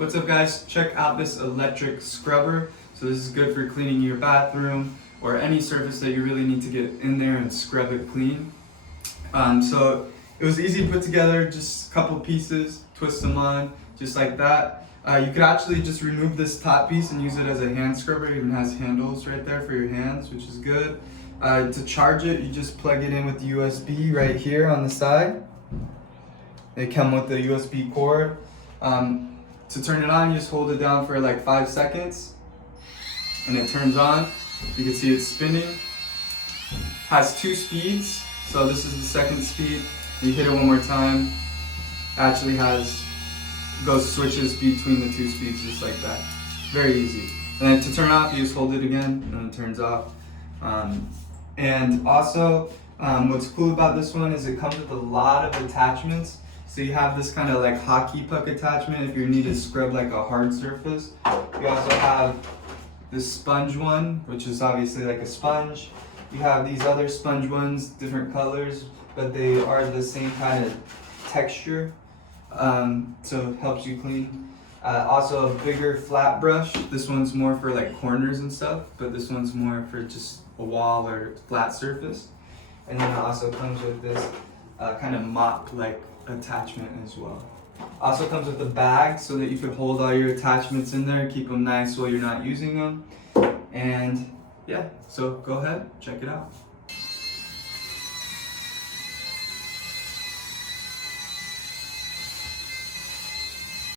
What's up guys, check out this electric scrubber. So this is good for cleaning your bathroom or any surface that you really need to get in there and scrub it clean. So it was easy to put together, just a couple pieces, twist them on, just like that. You could actually just remove this top piece and use it as a hand scrubber. It even has handles right there for your hands, which is good. To charge it, you just plug it in with the USB right here on the side. They come with the USB cord. To turn it on, you just hold it down for like 5 seconds and it turns on. You can see it's spinning. Has 2 speeds, so this is the second speed. You hit it one more time, actually switches between the 2 speeds just like that. Very easy. And then to turn off, you just hold it again and then it turns off. And also, what's cool about this one is it comes with a lot of attachments. So you have this kind of like hockey puck attachment if you need to scrub like a hard surface. You also have this sponge one, which is obviously like a sponge. You have these other sponge ones, different colors, but they are the same kind of texture. So it helps you clean. Also a bigger flat brush. This one's more for like corners and stuff, but this one's more for just a wall or flat surface. And then it also comes with this kind of mop like attachment as well. Also comes with a bag so that you can hold all your attachments in there, keep them nice while you're not using them. And yeah, so go ahead, check it out.